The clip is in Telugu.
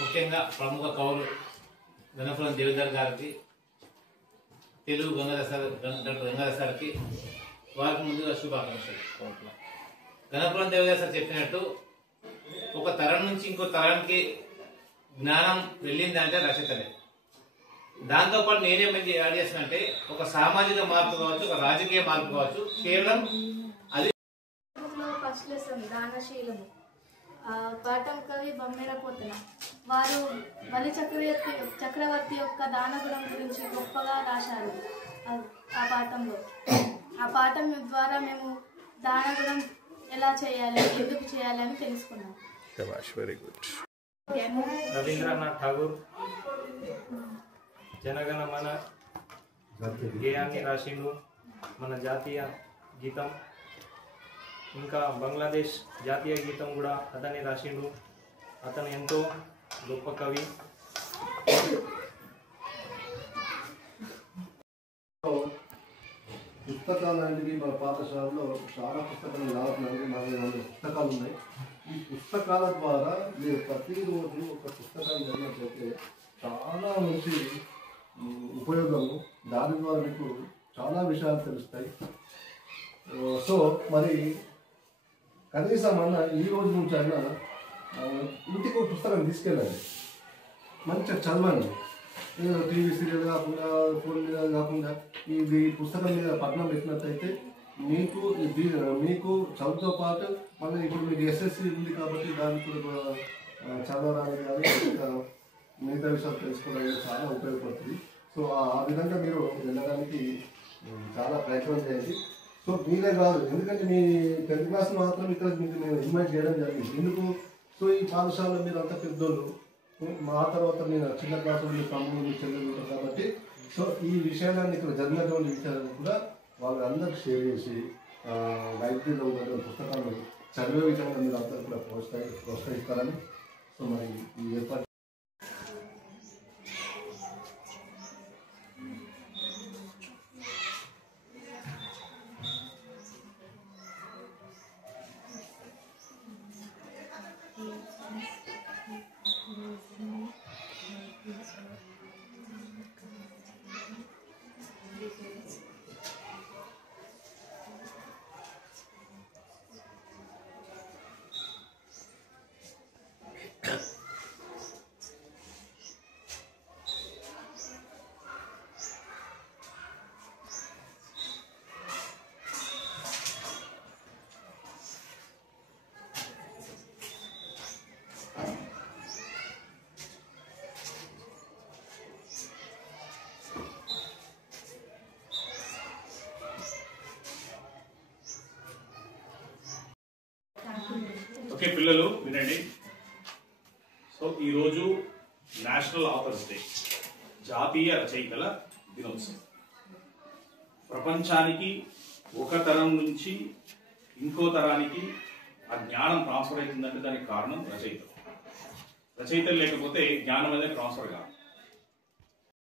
ముఖ్యంగా ప్రముఖ కవులు గణపురం దేవదార్ గారికి, తెలుగు డాక్టర్ గంగాధర్ సార్కి వారికి ముందుగా శుభాకాంక్షలు. గణపురం దేవదార్ సార్ చెప్పినట్టు ఒక తరం నుంచి ఇంకో తరానికి జ్ఞానం వెళ్ళింది అంటే రచయితలే. దాంతోపాటు నేనేమని యాడ్ చేస్తానంటే ఒక సామాజిక మార్పు కావచ్చు, ఒక రాజకీయ మార్పు కావచ్చు, కేవలం అది ఫస్ట్ లెసన్ దానశీలము. పాఠం కవి బొమ్మెర పోతన వారు బలి చక్రవర్తి యొక్క దాన గుణం గురించి గొప్పగా రాశారు. ఆ పాఠంలో ఆ పాఠం ద్వారా మేము దాన గుణం ఎలా చేయాలి, ఎందుకు చేయాలి అని తెలుసుకున్నాం. Very good. రవీంద్రనాథ్ ఠాగూర్ జనగణమన గేయాన్ని రాసిండు, మన జాతీయ గీతం, ఇంకా బంగ్లాదేశ్ జాతీయ గీతం కూడా అతన్ని రాసిండు. అతను ఎంతో గొప్ప కవి. పుస్తకాలు అనేవి మన పాఠశాలలో చాలా పుస్తకాలు, 40 పుస్తకాలు ఉన్నాయి. ఈ పుస్తకాల ద్వారా మీరు ప్రతిరోజు ఒక పుస్తకాన్ని చదివినట్లయితే చాలా మంచి ఉపయోగము, దాని ద్వారా మీకు చాలా విషయాలు తెలుస్తాయి. సో మరి కనీసం అన్న ఈ రోజు నుంచి అయినా ఇంటికి ఒక పుస్తకం తీసుకెళ్ళండి, మంచిగా చదవండి. టీవీ సీరియల్ కాకుండా, ఫోన్ మీద కాకుండా ఇది పుస్తకం మీద పఠనం పెట్టినట్టయితే మీకు చదువుతో పాటు మళ్ళీ ఇప్పుడు మీకు ఎస్ఎస్సి ఉంది కాబట్టి దానికి కూడా చదవడానికి కానీ మిగతా విషయాలు తెలుసుకోవడానికి చాలా ఉపయోగపడుతుంది. సో ఆ విధంగా మీరు వెళ్ళడానికి చాలా ప్రయత్నం చేయండి. సో మీరే కాదు, ఎందుకంటే మీ 10th క్లాస్ మాత్రం ఇక్కడ మీకు నేను ఇన్వైట్ చేయడం జరిగింది. ఎందుకు? సో ఈ పాఠశాలలో మీరు అంత పెద్దోళ్ళు, మా తర్వాత నేను చిన్న క్లాసులో మీ తమ్ముడు మీ చెల్లెలు ఉంటారు కాబట్టి సో ఈ విషయాలన్నీ ఇక్కడ జరిగినటువంటి విషయాలను కూడా వాళ్ళందరికీ షేర్ చేసి లైబ్రరీలో ఉన్నటువంటి పుస్తకాలను చదివే విధంగా మీరు అందరూ కూడా ప్రోత్సహిస్తారని సో మరి ఈ ఏర్పాటు. ఓకే పిల్లలు వినండి. సో ఈరోజు నేషనల్ ఆథర్స్ డే, జాతీయ రచయితల దినోత్సవం. ప్రపంచానికి ఒక తరం నుంచి ఇంకో తరానికి ఆ జ్ఞానం ట్రాన్స్ఫర్ అవుతుందంటే దానికి కారణం రచయితలు. రచయితలు లేకపోతే జ్ఞానం అనేది ట్రాన్స్ఫర్ కాదు.